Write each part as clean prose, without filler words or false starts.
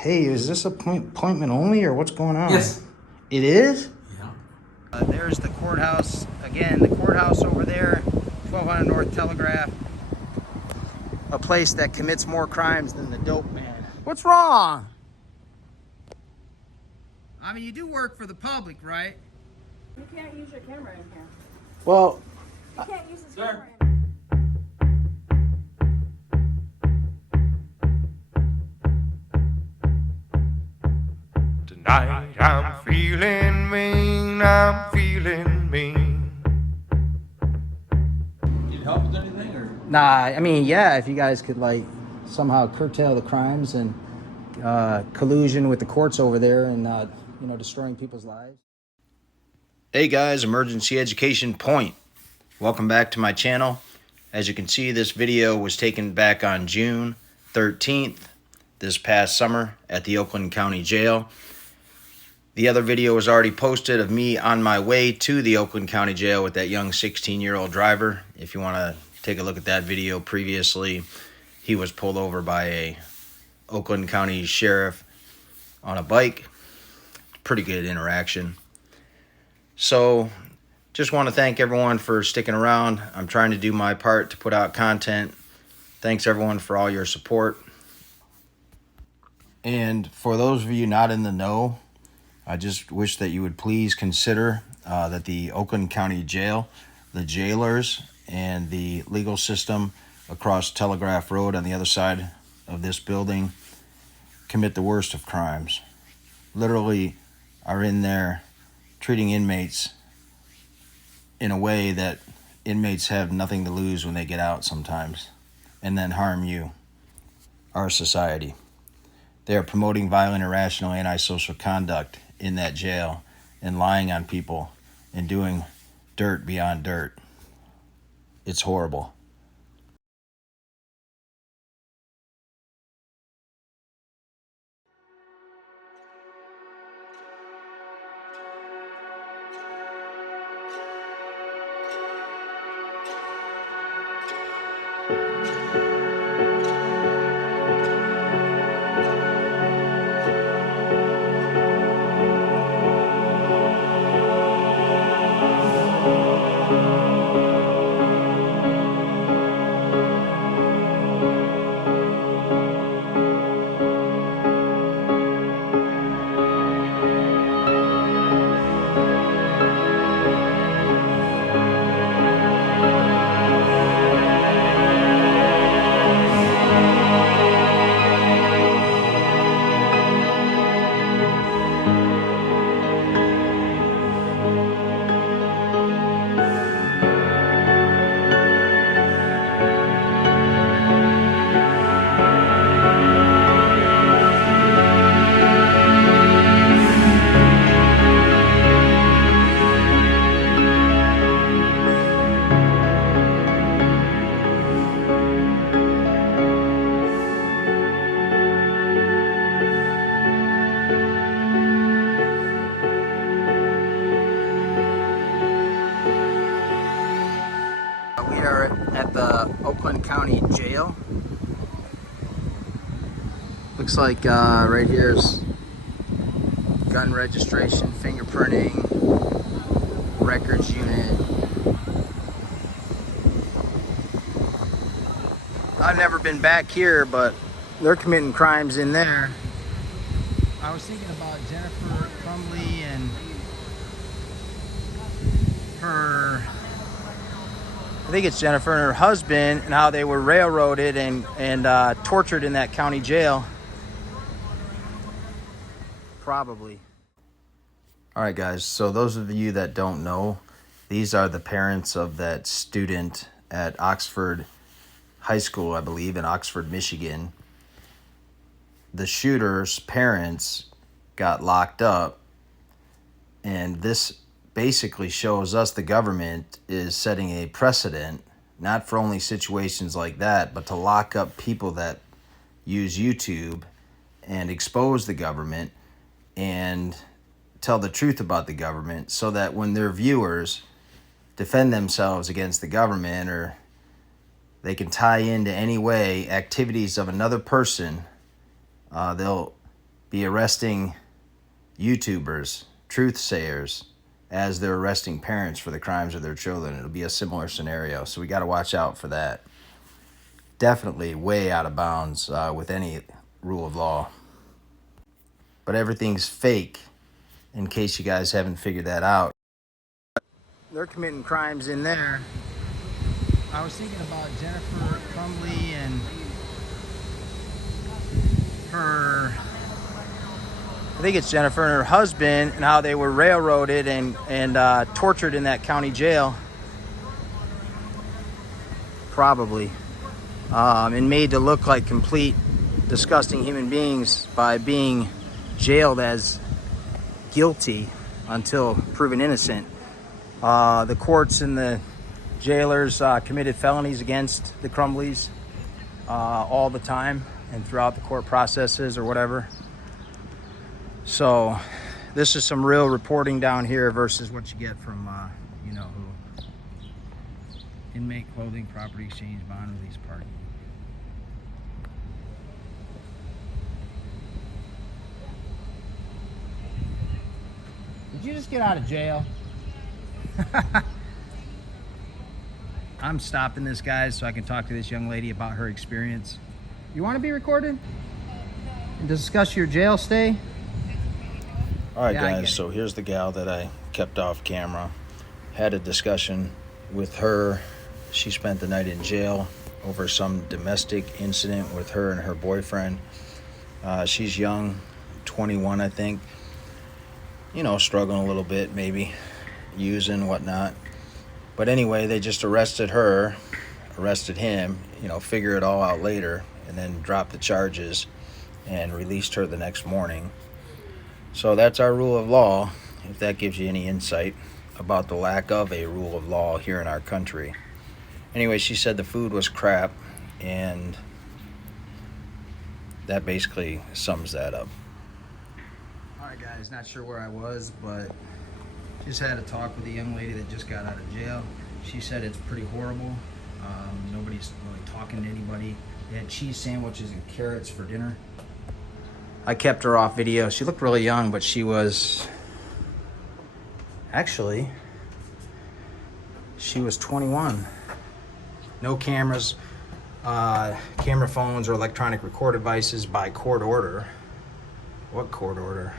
Hey, is this appointment only or what's going on? Yes. It is? Yeah. There's the courthouse. Again, the courthouse over there, 1200 North Telegraph. A place that commits more crimes than the dope man. What's wrong? I mean, you do work for the public, right? You can't use your camera in here. Well, You can't use this Sir. camera in here. Tonight I'm feeling mean, I'm feeling mean. Need help with anything, or? nah, I mean, yeah, if you guys could, like, somehow curtail the crimes and collusion with the courts over there and, destroying people's lives. Hey guys, Emergency Education Point. Welcome back to my channel. As you can see, this video was taken back on June 13th, this past summer at the Oakland County Jail. The other video was already posted of me on my way to the Oakland County Jail with that young 16-year-old driver. If you want to take a look at that video previously, he was pulled over by a Oakland County sheriff on a bike. Pretty good interaction. So, just want to thank everyone for sticking around. I'm trying to do my part to put out content. Thanks everyone for all your support. And for those of you not in the know, I just wish that you would please consider that the Oakland County Jail, the jailers, and the legal system across Telegraph Road on the other side of this building commit the worst of crimes. Literally are in there treating inmates in a way that inmates have nothing to lose when they get out sometimes, and then harm you, our society. They are promoting violent, irrational, antisocial conduct in that jail and lying on people and doing dirt beyond dirt. It's horrible. We are at the Oakland County Jail. Looks like right here's gun registration, fingerprinting, records unit. I've never been back here, but they're committing crimes in there. I was thinking about Jennifer Crumley and her, I think it's Jennifer and her husband, and how they were railroaded and tortured in that county jail. Probably. All right, guys. So those of you that don't know, these are the parents of that student at Oxford High School, I believe, in Oxford, Michigan. The shooter's parents got locked up, and this basically shows us the government is setting a precedent, not for only situations like that, but to lock up people that use YouTube and expose the government and tell the truth about the government, so that when their viewers defend themselves against the government, or they can tie into any way activities of another person, they'll be arresting YouTubers, truth sayers, as they're arresting parents for the crimes of their children. It'll be a similar scenario, so we got to watch out for that. Definitely way out of bounds with any rule of law. But everything's fake, in case you guys haven't figured that out. They're committing crimes in there. I was thinking about Jennifer Crumley and her, I think it's Jennifer and her husband, and how they were railroaded and tortured in that county jail. Probably. And made to look like complete disgusting human beings by being jailed as guilty until proven innocent. The courts and the jailers committed felonies against the Crumleys all the time and throughout the court processes or whatever. So this is some real reporting down here versus what you get from, you know who. Inmate clothing, property exchange, bond release, parking. Did you just get out of jail? I'm stopping this, guys, so I can talk to this young lady about her experience. You want to be recorded? And discuss your jail stay? All right, yeah, guys, so here's the gal that I kept off camera. Had a discussion with her. She spent the night in jail over some domestic incident with her and her boyfriend. She's young, 21, I think. You know, struggling a little bit, maybe using, whatnot. But anyway, they just arrested her, arrested him, you know, figure it all out later, and then dropped the charges and released her the next morning. So that's our rule of law, if that gives you any insight about the lack of a rule of law here in our country. Anyway, she said the food was crap, and that basically sums that up. All right, guys, not sure where I was, but just had a talk with a young lady that just got out of jail. She said it's pretty horrible. Nobody's really talking to anybody. They had cheese sandwiches and carrots for dinner. I kept her off video. She looked really young, but she was... Actually, she was 21. No cameras, camera phones, or electronic record devices by court order. What court order?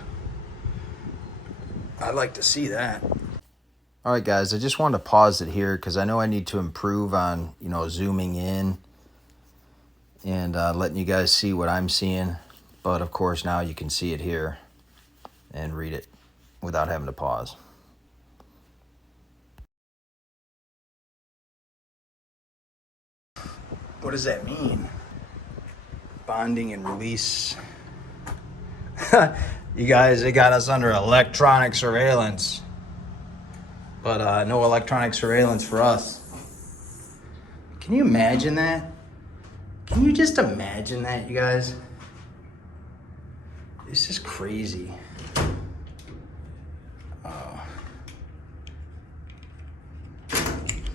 I'd like to see that. All right, guys, I just wanted to pause it here because I know I need to improve on, you know, zooming in and letting you guys see what I'm seeing. But of course, now you can see it here and read it without having to pause. What does that mean? Bonding and release. You guys, they got us under electronic surveillance. But no electronic surveillance for us. Can you imagine that? Can you just imagine that, you guys? This is crazy.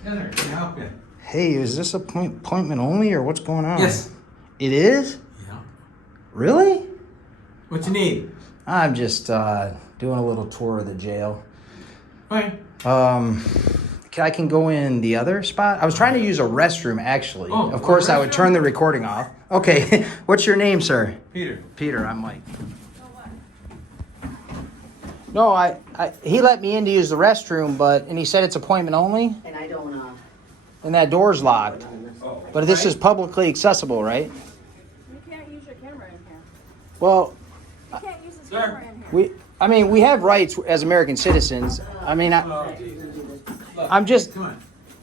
Heather, can I help you? Hey, is this appointment only, or what's going on? Yes. It is? Yeah. Really? What you need? I'm just doing a little tour of the jail. Fine. I can go in the other spot? I was trying to use a restroom, actually. Oh, of course, I would restroom? turn the recording off. Okay, what's your name, sir? Peter. Peter, I'm Mike. No, he let me in to use the restroom, and he said it's appointment only, And I don't, and that door's locked. Oh. But this is publicly accessible, right? You can't use your camera in here. Well, You can't use this Sir. camera in here. we have rights as American citizens. I mean, Oh, geez. Look, I'm just- Come on.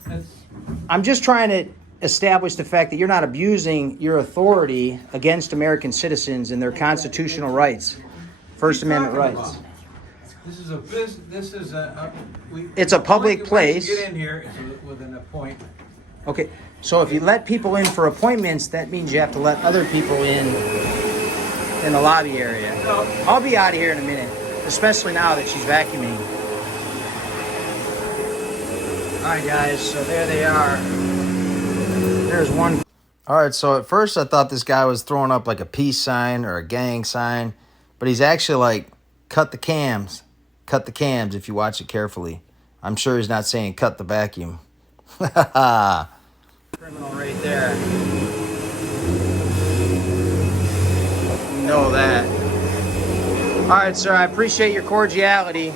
That's, I'm just trying to establish the fact that you're not abusing your authority against American citizens and their constitutional rights, First Amendment talking rights. about? This is a business. This is It's a public the way place. you get in here is with an appointment. Okay, so if you let people in for appointments, that means you have to let other people in the lobby area. No. I'll be out of here in a minute, especially now that she's vacuuming. All right, guys, so there they are. There's one. All right, so at first I thought this guy was throwing up like a peace sign or a gang sign, But he's actually like, cut the cams if you watch it carefully. I'm sure he's not saying cut the vacuum. Criminal right there. You know that. All right, sir, I appreciate your cordiality.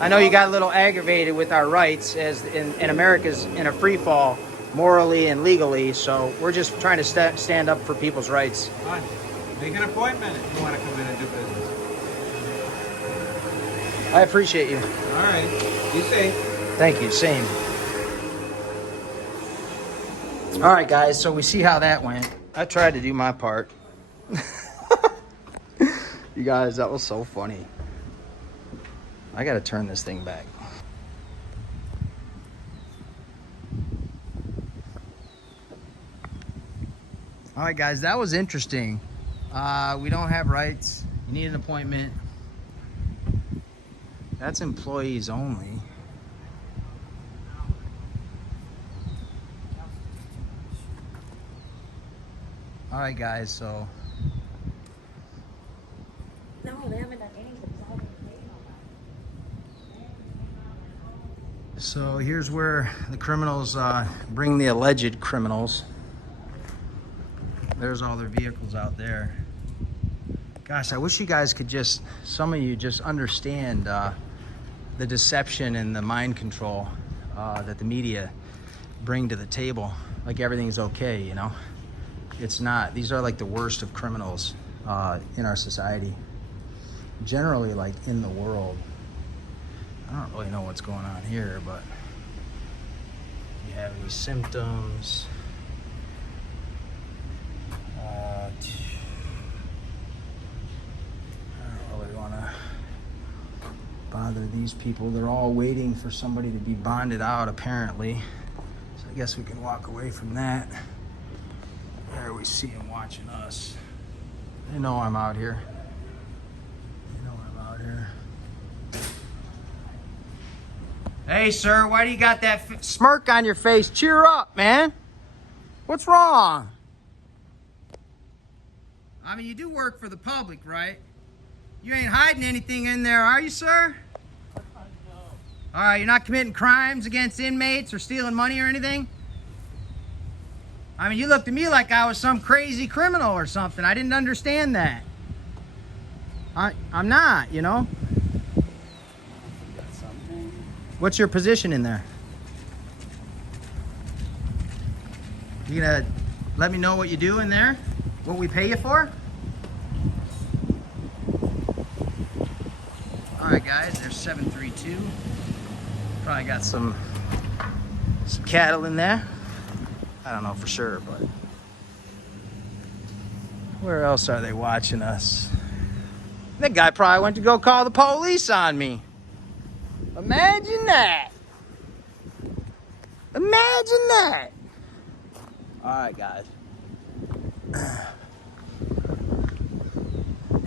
I know you got a little aggravated with our rights, as in America's in a free fall, morally and legally, so we're just trying to stand up for people's rights. Fine. Make an appointment if you want to come in and do business. I appreciate you. All right. Be safe. Thank you, same. All right, guys, so we see how that went. I tried to do my part. You guys, that was so funny. I gotta turn this thing back. All right, guys, that was interesting. We don't have rights. You need an appointment. That's employees only. All right, guys, so. No, they haven't done anything. So here's where the criminals bring the alleged criminals. There's all their vehicles out there. Gosh, I wish you guys could just, some of you just understand the deception and the mind control that the media bring to the table. Like everything's okay, you know? It's not. These are like the worst of criminals in our society. Generally, like in the world. I don't really know what's going on here, but if you have any symptoms, I don't really want to bother these people. They're all waiting for somebody to be bonded out, apparently. So I guess we can walk away from that. There we see them watching us. They know I'm out here. They know I'm out here. Hey, sir, why do you got that smirk on your face? Cheer up, man. What's wrong? I mean, you do work for the public, right? You ain't hiding anything in there, are you, sir? All right, you're not committing crimes against inmates or stealing money or anything? I mean, you looked at me like I was some crazy criminal or something. I didn't understand that. I'm not, you know? What's your position in there? You gonna let me know what you do in there? What we pay you for? All right, guys, there's 732. Probably got some cattle in there. I don't know for sure, but where else are they watching us? That guy probably went to go call the police on me. Imagine that. Imagine that. All right, guys.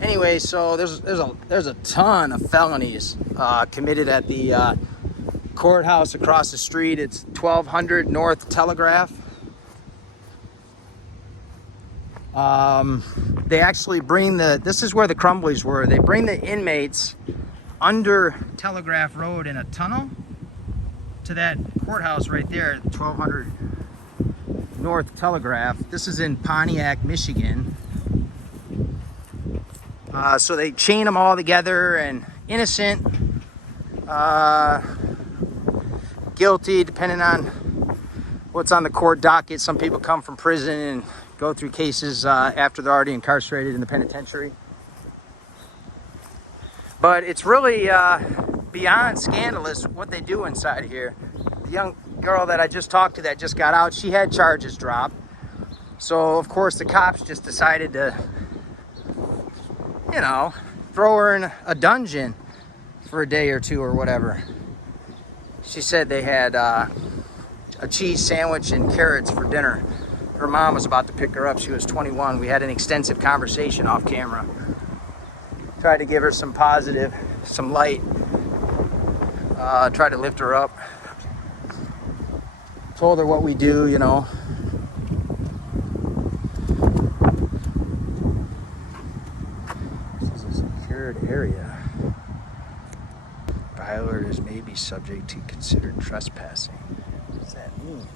Anyway, so there's a ton of felonies committed at the courthouse across the street. It's 1200 North Telegraph. They actually bring this is where the Crumblies were. They bring the inmates under Telegraph Road in a tunnel to that courthouse right there, 1200 North Telegraph. This is in Pontiac, Michigan. So they chain them all together, and innocent, guilty, depending on what's on the court docket. Some people come from prison and go through cases after they're already incarcerated in the penitentiary. But it's really beyond scandalous what they do inside here. The young girl that I just talked to that just got out, she had charges dropped. So, of course, the cops just decided to, you know, throw her in a dungeon for a day or two or whatever. She said they had a cheese sandwich and carrots for dinner. Her mom was about to pick her up. She was 21. We had an extensive conversation off camera. Tried to give her some positive, some light. Tried to lift her up. Told her what we do, you know. This is secured area. Violators may be subject to considered trespassing. What does that mean?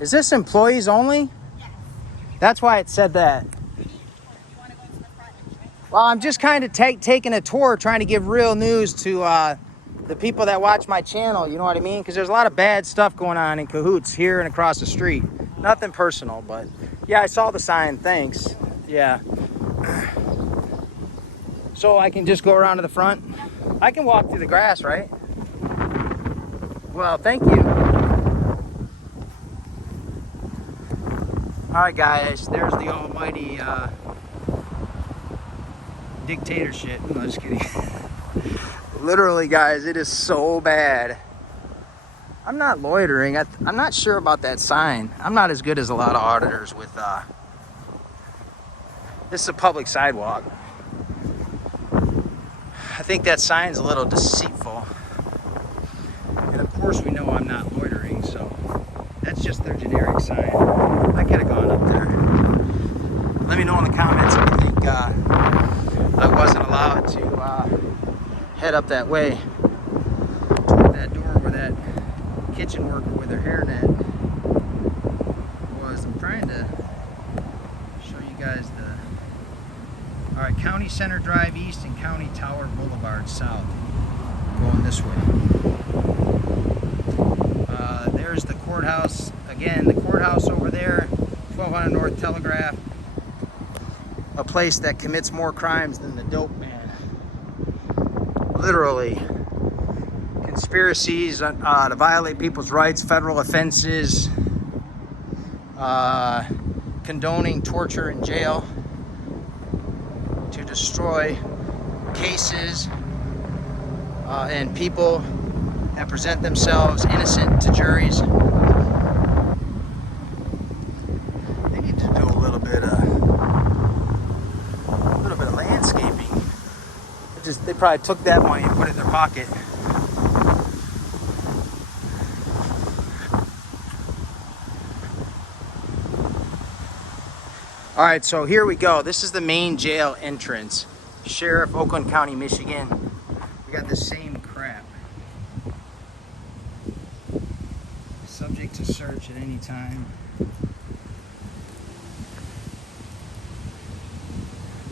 Is this employees only? Yes. That's why it said that. You want to go into the front entrance? Well, I'm just kind of taking a tour, trying to give real news to the people that watch my channel, you know what I mean? Because there's a lot of bad stuff going on in cahoots here and across the street. Nothing personal, but yeah, I saw the sign, thanks. Yeah. So I can just go around to the front? I can walk through the grass, right? Well, thank you. All right, guys, there's the almighty dictatorship. No, just kidding. Literally, guys, it is so bad. I'm not loitering. I'm not sure about that sign. I'm not as good as a lot of auditors with, this is a public sidewalk. I think that sign's a little deceitful. And of course we know I'm not loitering, so that's just their generic sign. I could have gone up there. Let me know in the comments if you think I wasn't allowed to head up that way toward that door where that kitchen worker with her hairnet was. I'm trying to show you guys the... Alright, County Center Drive East and County Tower Boulevard South. Going this way. There's the courthouse. Again, the courthouse over there, 1200 North Telegraph. A place that commits more crimes than the dope man. Literally. Conspiracies to violate people's rights, federal offenses, condoning torture in jail, to destroy cases and people that present themselves innocent to juries. They need to do a little bit of landscaping. They probably took that money and put it in their pocket. All right, so here we go. This is the main jail entrance. Sheriff, Oakland County, Michigan. We got the same crap. Subject to search at any time.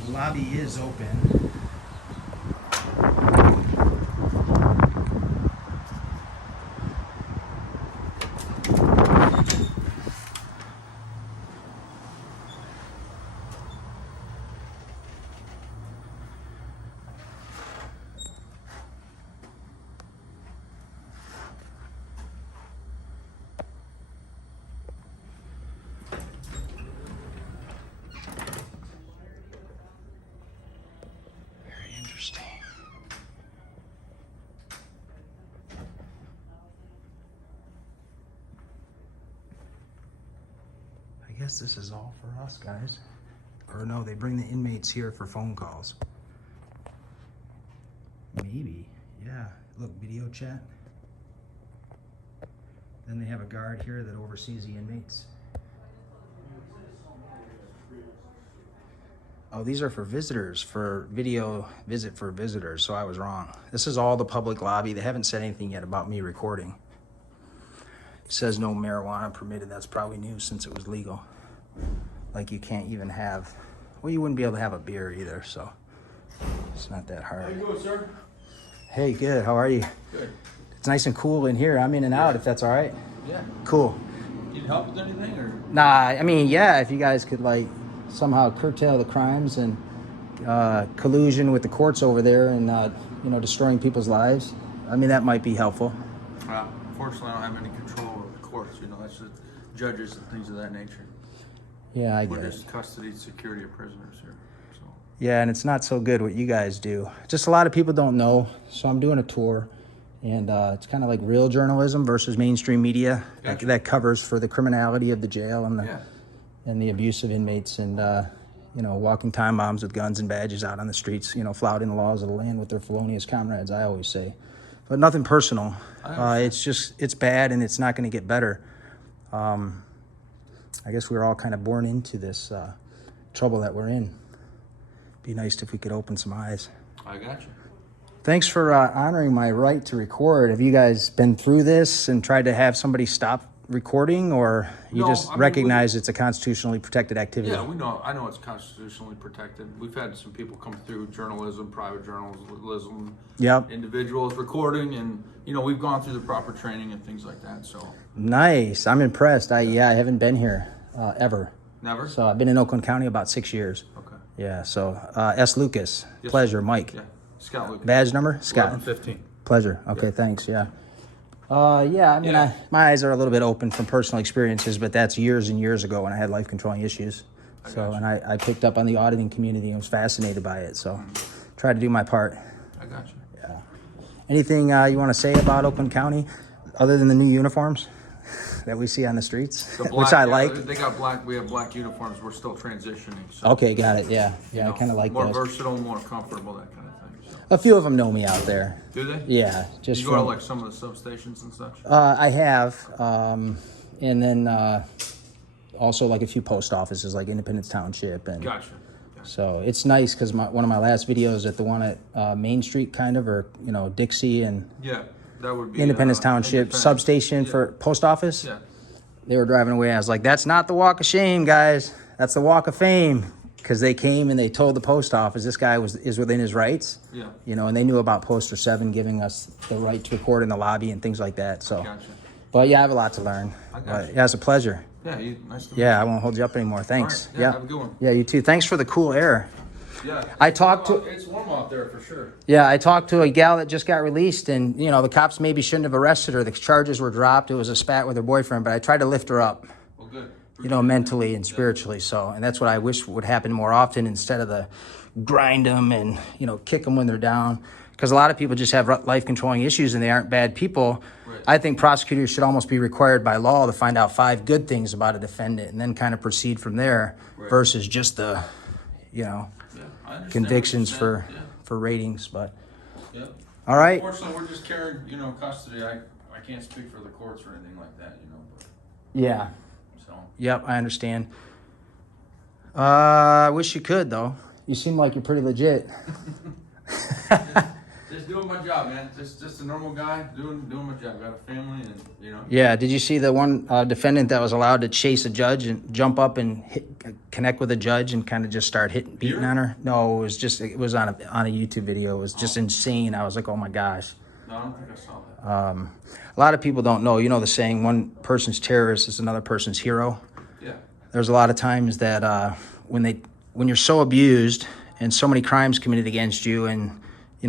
The lobby is open. Interesting. I guess this is all for us, guys. Or no, they bring the inmates here for phone calls. Maybe, yeah. Look, video chat. Then they have a guard here that oversees the inmates. Oh, these are for visitors, for video visit for visitors, so I was wrong. This is all the public lobby. They haven't said anything yet about me recording. It says no marijuana permitted. That's probably new since it was legal. Like you can't even have, well, you wouldn't be able to have a beer either, so it's not that hard. How you doing, sir? Hey, good, how are you? Good. It's nice and cool in here. I'm in and out if that's all right. Yeah. Cool. Need help with anything, or? Nah, I mean, yeah, if you guys could like somehow curtail the crimes and collusion with the courts over there and you know, destroying people's lives. I mean, that might be helpful. Unfortunately, I don't have any control over the courts. You know, that's the judges and things of that nature. Yeah, I get We're it. just custody and security of prisoners here. So. Yeah, and it's not so good what you guys do. Just a lot of people don't know, so I'm doing a tour. And it's kind of like real journalism versus mainstream media. Gotcha. that covers for the criminality of the jail and the Yeah. and the abuse of inmates and you know, walking time bombs with guns and badges out on the streets, you know, flouting the laws of the land with their felonious comrades, I always say. but nothing personal. It's bad, and it's not going to get better. I guess we were all kind of born into this trouble that we're in. Be nice if we could open some eyes. I got you. Thanks for honoring my right to record. Have you guys been through this and tried to have somebody stop recording, or you recognize it's a constitutionally protected activity? Yeah, we know. I know it's constitutionally protected. We've had some people come through journalism, private journalism, individuals recording, and we've gone through the proper training and things like that. So nice. I'm impressed. I haven't been here ever. Never. So I've been in Oakland County about 6 years. Okay. Yeah. So S. Lucas, pleasure. Mike. Yeah. Scott Lucas. Badge number? Scott. 1115. Pleasure. Okay. Thanks. Yeah. My eyes are a little bit open from personal experiences, but that's years and years ago when I had life controlling issues. I picked up on the auditing community and was fascinated by it. So tried to do my part. I got you. Yeah. Anything you want to say about Oakland County other than the new uniforms that we see on the streets, which I like? They got black. We have black uniforms. We're still transitioning. So, okay. Got it. Yeah. I kind of like more those. More versatile, more comfortable, that kind of thing. So. A few of them know me out there. Do they? Yeah. Just you go to like some of the substations and such? I have. And then also like a few post offices like Independence Township. And Gotcha. So it's nice because one of my last videos at the one at Main Street kind of, or, Dixie and that would be Independence Township substation for post office. Yeah. They were driving away. I was like, that's not the walk of shame, guys. That's the walk of fame. Because they came and they told the post office this guy is within his rights. Yeah. And they knew about Poster 7 giving us the right to record in the lobby and things like that. So, Gotcha. But yeah, I have a lot to learn. Yeah, it's a pleasure. Yeah, nice to meet you. Yeah, I won't hold you up anymore. Thanks. Right. Yeah, have a good one. Yeah, you too. Thanks for the cool air. Yeah. It's warm out there for sure. Yeah, I talked to a gal that just got released, and the cops maybe shouldn't have arrested her. The charges were dropped. It was a spat with her boyfriend, but I tried to lift her up. Well, good. Mentally and spiritually. So, and that's what I wish would happen more often instead of the grind them and, kick them when they're down. Because a lot of people just have life controlling issues and they aren't bad people. Right. I think prosecutors should almost be required by law to find out 5 good things about a defendant and then kind of proceed from there versus just the, convictions for ratings. But, all right. Unfortunately, we're just carrying, custody. I can't speak for the courts or anything like that, But, yeah. Yep, I understand. I wish you could, though. You seem like you're pretty legit. Just doing my job, man. Just a normal guy doing my job. Got a family, and Yeah. Did you see the one defendant that was allowed to chase a judge and jump up and connect with a judge and kind of just start beating on her? No, it was on a YouTube video. It was just insane. I was like, oh my gosh. No, I don't think I saw that. A lot of people don't know. The saying, one person's terrorist is another person's hero. Yeah. There's a lot of times that when you're so abused and so many crimes committed against you, and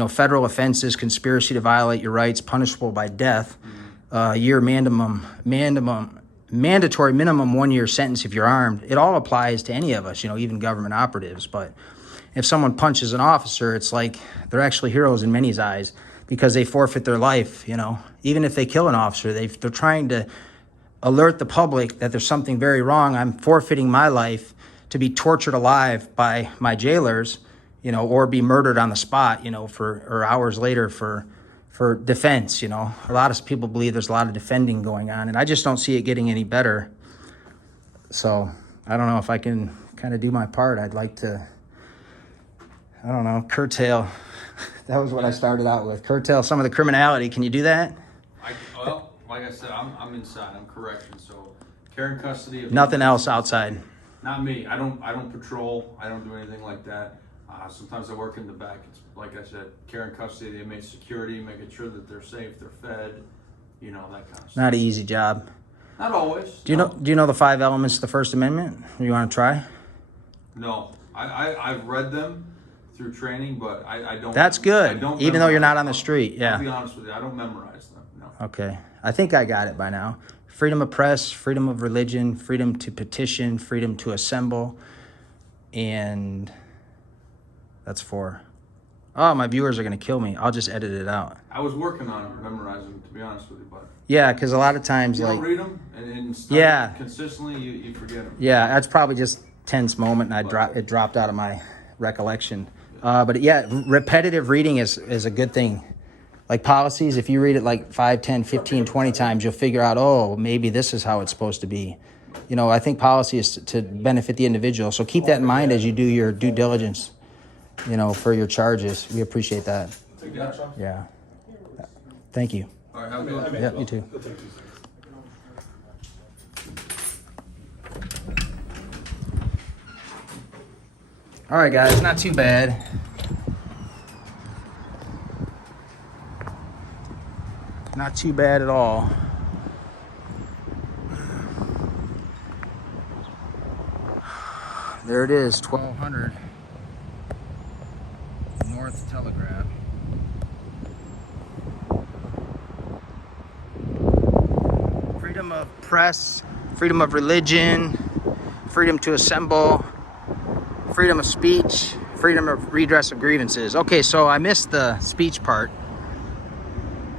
federal offenses, conspiracy to violate your rights, punishable by death, year mandatory minimum 1 year sentence if you're armed. It all applies to any of us, even government operatives. But if someone punches an officer, it's like they're actually heroes in many's eyes because they forfeit their life. Even if they kill an officer, they're trying to alert the public that there's something very wrong. I'm forfeiting my life to be tortured alive by my jailers, or be murdered on the spot, or hours later for defense. A lot of people believe there's a lot of defending going on, and I just don't see it getting any better. So I don't know if I can kind of do my part. I'd like to, curtail. That was what I started out with. Curtail some of the criminality. Can you do that? Like I said, I'm inside. I'm correction. So carrying custody. Nothing else outside. Not me. I don't patrol. I don't do anything like that. Sometimes I work in the back. It's like I said, carrying custody, they make security, making sure that they're safe, they're fed, that kind of stuff. Not an easy job. Not always. Do you know the 5 elements of the First Amendment? You want to try? No, I've read them through training, but I don't. That's good. Even though you're not on the street. Yeah. I'll be honest with you, I don't memorize them. No. Okay, I think I got it by now. Freedom of press, freedom of religion, freedom to petition, freedom to assemble, and that's 4. Oh, my viewers are going to kill me. I'll just edit it out. I was working on memorizing, to be honest with you, but yeah, because a lot of times you don't read them and study consistently, you forget them. Yeah, that's probably just tense moment, and it dropped out of my recollection. But yeah, repetitive reading is a good thing. like policies, if you read it like 5, 10, 15, 20 times, you'll figure out, oh, maybe this is how it's supposed to be. You know, I think policy is to benefit the individual. So keep that in mind as you do your due diligence, you know, for your charges. We appreciate that. Yeah. Thank you. All right, have a good one. Yeah, you too. All right, guys, not too bad. Not too bad at all. There it is, 1200 North Telegraph. Freedom of press, freedom of religion, freedom to assemble, freedom of speech, freedom of redress of grievances. Okay, so I missed the speech part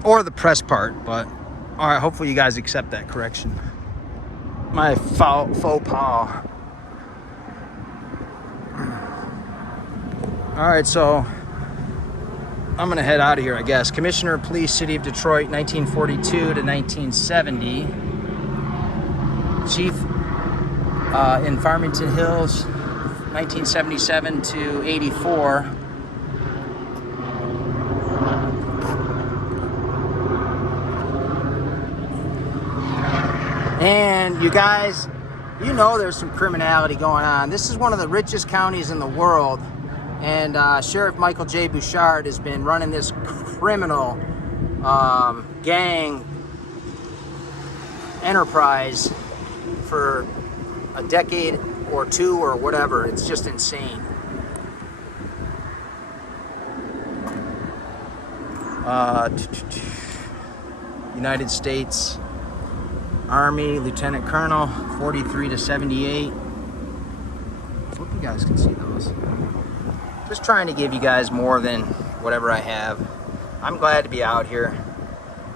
or the press part, but all right, hopefully you guys accept that correction. My faux pas. All right, so I'm gonna head out of here, I guess. Commissioner of Police, City of Detroit, 1942 to 1970. Chief in Farmington Hills, 1977 to 84. And you guys, you know there's some criminality going on. This is one of the richest counties in the world. And Sheriff Michael J. Bouchard has been running this criminal gang enterprise for a decade or two or whatever. It's just insane. United States Army Lieutenant Colonel, 43 to 78. Hope you guys can see those. Just trying to give you guys more than whatever I have. I'm glad to be out here.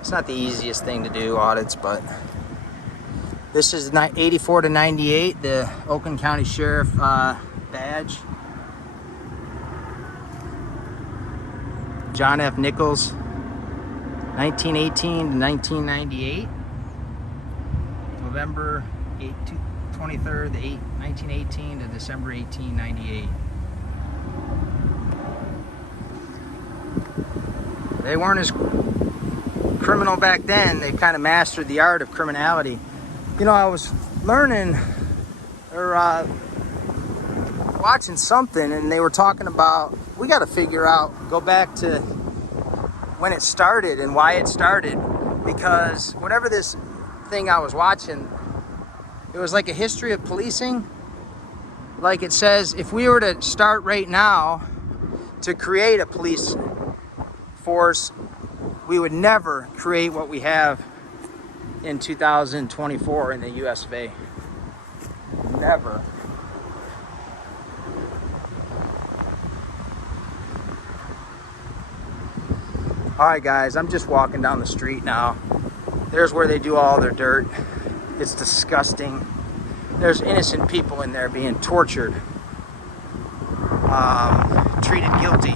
It's not the easiest thing to do, audits, but this is 84 to 98, the Oakland County Sheriff badge. John F. Nichols, 1918 to 1998. November 23rd, 1918 to December 1898. They weren't as criminal back then. They kind of mastered the art of criminality. You know, I was learning or watching something, and they were talking about, we got to figure out, go back to when it started and why it started. Because whatever this thing I was watching, it was like a history of policing. Like it says, if we were to start right now to create a police force, we would never create what we have in 2024 in the US of A. Never. All right, guys, I'm just walking down the street now. There's where they do all their dirt. It's disgusting. There's innocent people in there being tortured, treated guilty.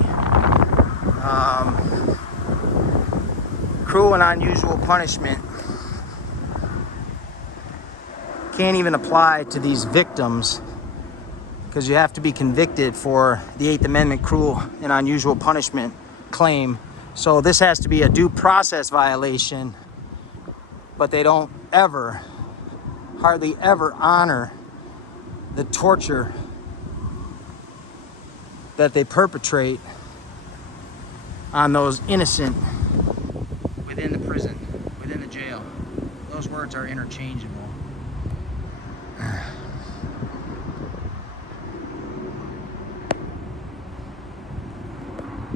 Cruel and unusual punishment can't even apply to these victims because you have to be convicted for the 8th Amendment cruel and unusual punishment claim. So this has to be a due process violation, but they don't ever, hardly ever honor the torture that they perpetrate on those innocent within the prison, within the jail. Those words are interchangeable.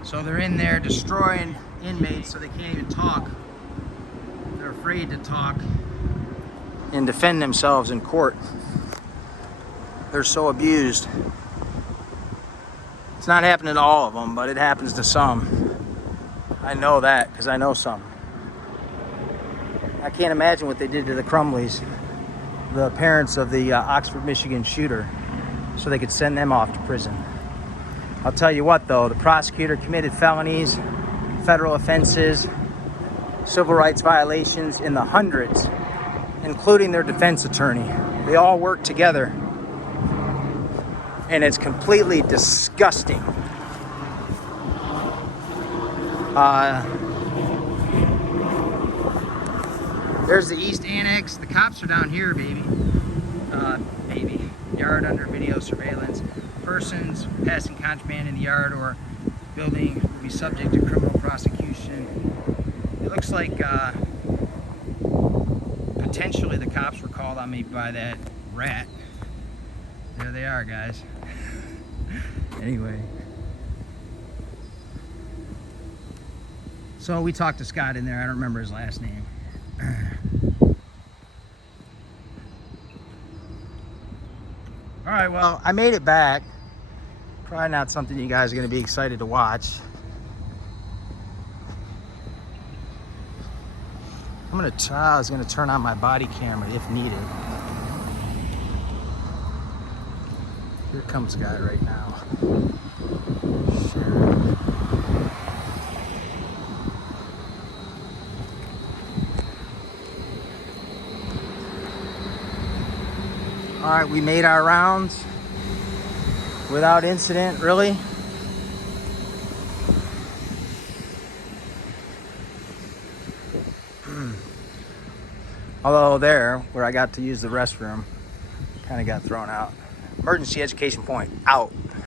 So they're in there destroying inmates so they can't even talk. They're afraid to talk and defend themselves in court. They're so abused. It's not happening to all of them, but it happens to some. I know that because I know some. I can't imagine what they did to the Crumleys, the parents of the Oxford, Michigan shooter, so they could send them off to prison. I'll tell you what though, the prosecutor committed felonies federal offenses, civil rights violations in the hundreds, including their defense attorney. They all work together, and it's completely disgusting. There's the East Annex. The cops are down here, baby. Yard under video surveillance. Persons passing contraband in the yard or building will be subject to criminal prosecution. It looks like potentially the cops were called on me by that rat. There they are, guys. Anyway. So we talked to Scott in there. I don't remember his last name. All right, well, I made it back. Probably not something you guys are going to be excited to watch. I was going to turn on my body camera if needed. Here comes Scott right now. Share. All right, we made our rounds without incident, really. Although there, where I got to use the restroom, kind of got thrown out. Emergency education point, out.